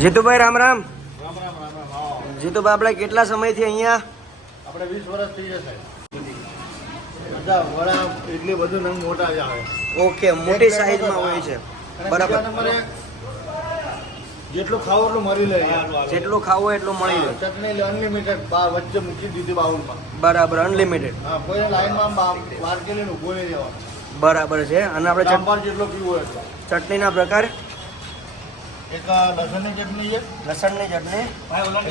જીતુભાઈ રામ રામ. જીતુભાઈ આપણે કેટલા સમયથી અહીંયા? આપણે વીસ વર્ષ થઈ જશે. એટલી બધું નંગ મોટા જ આવે. ઓકે મોટી સાઈઝમાં હોય છે. બરાબર. જેટલું ખાવું એટલું મળી લે. જેટલું ખાવું એટલું મળી ચટણી અનલિમિટેડ વચ્ચે મૂકી દીધી બાઉલમાં. બરાબર અનલિમિટેડ હા કોઈ લાઈનમાં બા- કે લઈને ઊભો નહીં રહેવાનું. બરાબર છે. અને આપણે ચટ- ચાંપાર જેટલો પીવો ચટણીના પ્રકાર? એક લસણની ચટણી છે? લસણની ચટણી.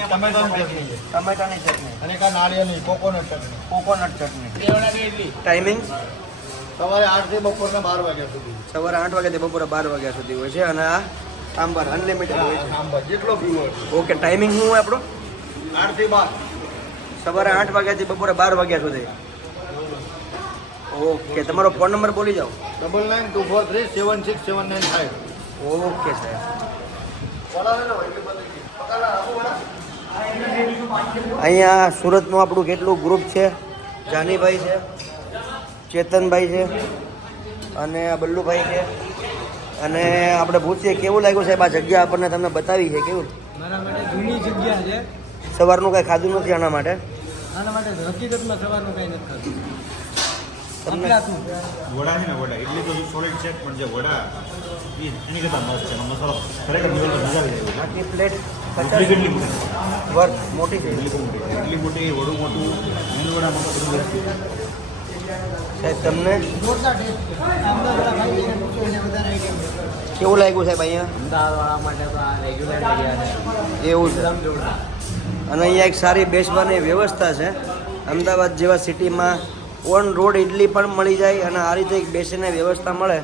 ટમેટાની ચટણી. છે. ટમેટાની ચટણી. અને એક નાળિયેરની કોકોનટ ચટણી. કોકોનટ ચટણી. ટાઈમિંગ સવારે આઠથી બપોરના બાર વાગ્યા સુધી. સવારે આઠ વાગ્યાથી બપોરે બાર વાગ્યા સુધી હોય છે અને આ સાંભાર અનલિમિટેડ હોય છે. સાંભર. જેટલો પીવો ઓકે ટાઈમિંગ શું હોય આપણો? આઠથી બાર. સવારે આઠ વાગ્યાથી બપોરે બાર વાગ્યા સુધી. ઓકે તમારો ફોન નંબર બોલી જાઓ. Double nine two four three seven six seven nine five okay સાહેબ. અહીંયા સુરતનું આપણું કેટલું ગ્રુપ છે? જાનીભાઈ છે ચેતનભાઈ છે અને બલ્લુભાઈ છે. અને આપણે પૂછીએ કેવું લાગ્યું સાહેબ? આ જગ્યા આપણને તમને બતાવી છે કેવું? મારા માટે જૂની જગ્યા છે. સવારનું કાંઈ ખાધું નથી આના માટે? આના માટે હકીકતમાં સવારનું કાંઈ નથી ખાતું તમને વડા છે ને વડા. ઇડલી તો સોલિડ છે પણ જે વડા એની કરતાં મસ્ત છે મસાલો ખરેખર મજા આવી જાય. આટલી પ્લેટ કેટલી મોટી વર્ક મોટી છે. ઇડલી મોટી છે. મોટી વડું મોટું મેન વડા મોટું બધું સાહેબ તમને કેવું લાગ્યું સાહેબ અહીંયા? અમદાવાદવાળા માટે તો આ રેગ્યુલર એવું છે. અને અહીંયા એક સારી બેસવાની વ્યવસ્થા છે. અમદાવાદ જેવા સિટીમાં ઓન રોડ ઇડલી પણ મળી જાય અને આ રીતે બેસીને વ્યવસ્થા મળે.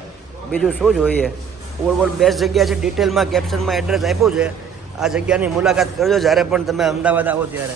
બીજું શું જોઈએ? ઓવરઓલ બેસ્ટ જગ્યા છે. ડિટેલમાં કેપ્શનમાં એડ્રેસ આપ્યું છે. આ જગ્યાની મુલાકાત કરજો. જ્યારે પણ તમે અમદાવાદ આવો ત્યારે.